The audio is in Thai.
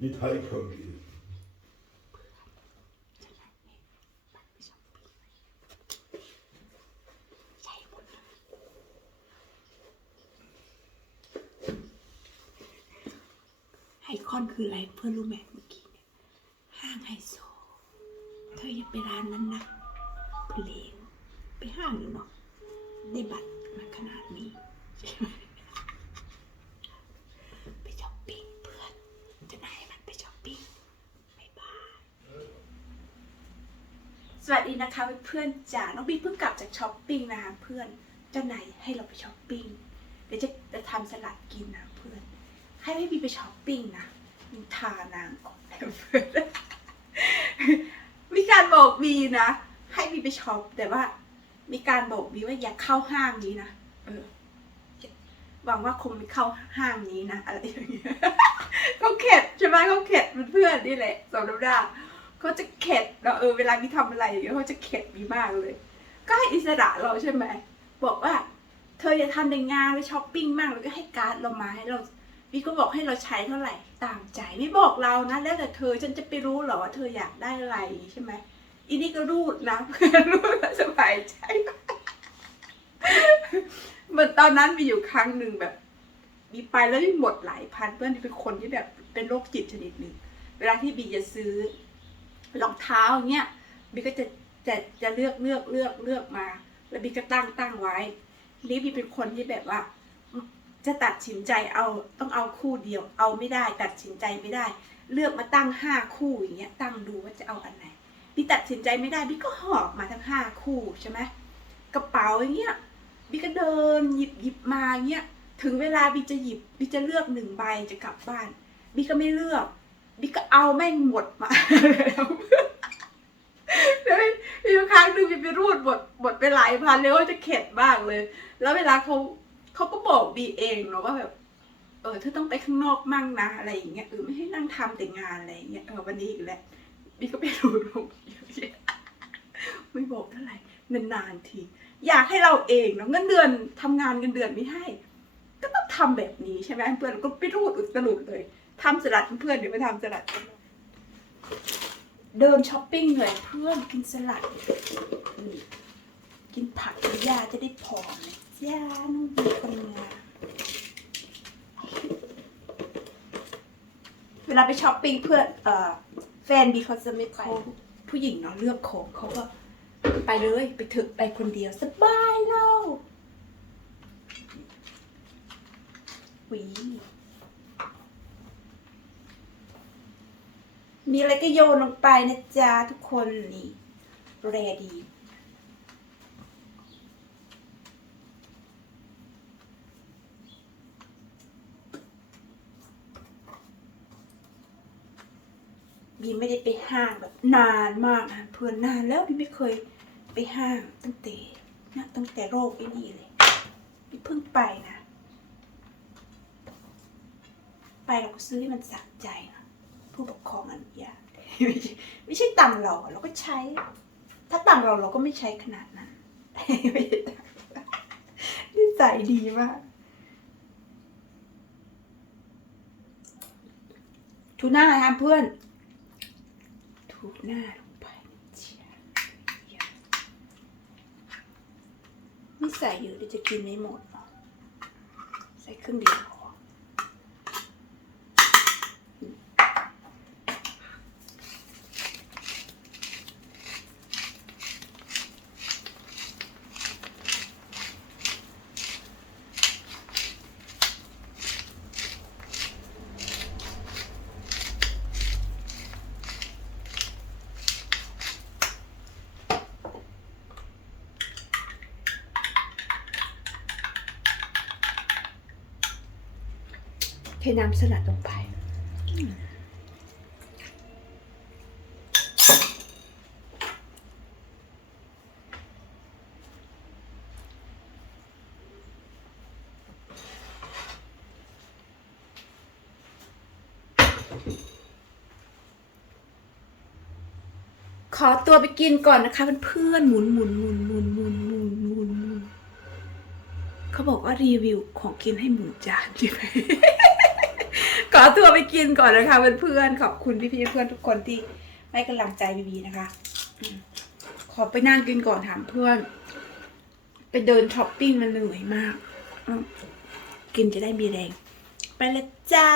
นี่ไทยคนดีไฮคอนคืออะไรเพื่อนรู้ไหมเมื่อกี้เนี่ยห้างไฮโซ เธออย่าไปร้านนั้นนะเพลงไปห้างอยู่เนาะได้บัตรมาขนาดนี้ใช่ไหมไปช้อปปิ้งเพื่อน จะนายมันไปช้อปปิ้งบ๊ายบาย สวัสดีนะคะเพื่อนๆจ๋าน้องบีเพิ่งกลับจากช้อปปิ้งนะคะเพื่อนเจ้านให้เราไปช้อปปิ้งเดี๋ยวจะจะทำสลัดกินนะเพื่อน ให้ไม่บีไปช้อปปิ้งนะมีทานางก่อนเพื่อนมีการบอกบีนะให้บีไปช็อปแต่ว่า มีการบอกบีว่าอย่าเข้าห้างนี้นะเออหวังว่าคงไม่เข้าห้างนี้นะอะไรอย่างเงี้ยเขาเข็ดใช่ไหมเขาเข็ดเพื่อนๆนี่แหละสมน้ำหน้า เขาจะเข็ดเราเออเวลามีทำอะไรอย่างเงี้ยเขาจะเข็ดมีมากเลย ก็ให้อิสระเราใช่ไหมบอกว่า เธออย่าทำในงานไปช้อปปิ้งมากแล้วก็ให้การ์ดเรามาให้เราบีก็บอกให้เราใช้เท่าไหร่ตามใจไม่บอกเรานะ แล้วแต่เธอฉันจะไปรู้เหรอว่าเธออยากได้อะไรใช่ไหมอีนี่ก็รูดนะรูดแล้วสบายใจเหมือนตอนนั้นมีอยู่ครั้งหนึ่งแบบ มีไปแล้วมีหมดหลายพันเพื่อนที่เป็นคนที่แบบเป็นโรคจิตชนิดหนึ่งเวลาที่บีจะซื้อ รองเท้าอย่างเงี้ยบีก็จะจะจะเลือกเลือกเลือกเลือกมา แล้วบีก็ตั้งตั้งไว้นี่บีเป็นคนที่แบบว่า จะตัดสินใจเอาต้องเอาคู่เดียว เอาไม่ได้ตัดสินใจไม่ได้ เลือกมาตั้งห้าคู่อย่างเงี้ยตั้งดูว่าจะเอาอันไหนบีตัดสินใจไม่ได้บีก็หอบมาทั้งห้าคู่ใช่ไหมกระเป๋าอย่างเงี้ยบีก็เดินหยิบหยิบมาอย่างเงี้ยถึงเวลาบีจะหยิบบีจะเลือกหนึ่งใบจะกลับบ้านบีก็ไม่เลือก บีก็เอาแม่งหมดมาแล้วแล้วมีอยู่ครั้งหนึ่งบีไปรูดหมดหมดไปหลายพันเลยว่าจะเข็ดมากเลย แล้วเวลาเขาเขาก็บอกบีเองเนาะว่าแบบเออเธอต้องไปข้างนอกมั่งนะอะไรอย่างเงี้ยเออไม่ให้นั่งทำแต่งานอะไรอย่างเงี้ยเออวันนี้อีกแล้วบีก็ไปรูดลงเยอะแยไม่บอกเท่าไหร่นานๆที อยากให้เราเองเนาะเงินเดือนทำงานเงินเดือนไม่ให้ ก็ต้องทำแบบนี้ใช่ไหมเพื่อนก็ไปรูดอุตลุดเลย ทำสลัดเพื่อนเดี๋ยวไปทำสลัดกันเดินช้อปปิ้งเหนื่อยเพื่อนกินสลัดนี่กินผักกินหญ้าจะได้ผอมนะจ้าน้องบีคนงามเวลาไปช้อปปิ้งเพื่อนเอ่อแฟนบีเขาจะไม่ไปผู้หญิงเนาะเลือกของเขาก็ไปเลยไปถึกไปคนเดียวสบายเราหวี มีอะไรก็โยนลงไปนะจ๊ะทุกคนนี่แรดีบีไม่ได้ไปห้างแบบนานมากนะเพื่อนนานแล้วบีไม่เคยไปห้างตั้งแต่นะตั้งแต่โรคไอ้นี่เลยบีเพิ่งไปนะ ไปเราก็ซื้อให้มันสะใจนะ ผู้ปกครองอนุญาตไม่ใช่ตังเราเราก็ใช้ ถ้าตังเราเราก็ไม่ใช้ขนาดนั้นไม่ใช่ตังค์นิสัยดีมากทูน่าทำเพื่อนถูน้าลงไปเชียไม่ใส่เยอะเดี๋ยวจะกินไม่หมด ใส่ครึ่งเดียว เทน้ำสลัดลงไปขอตัวไปกินก่อนนะคะเพื่อนๆหมุนหมุนหมุนหมุนหมุนหมุนหมุนหมุนเขาบอกว่ารีวิวของกินให้หมุนจานใช่ไหม ขอตัวไปกินก่อนนะคะเพื่อนๆขอบคุณพี่ๆเพื่อนทุกคนที่ให้กำลังใจบีบีนะคะขอไปนั่งกินก่อนถามเพื่อน ไปเดินช้อปปิ้งมันเหนื่อยมาก กินจะได้มีแรง ไปเลยจ้า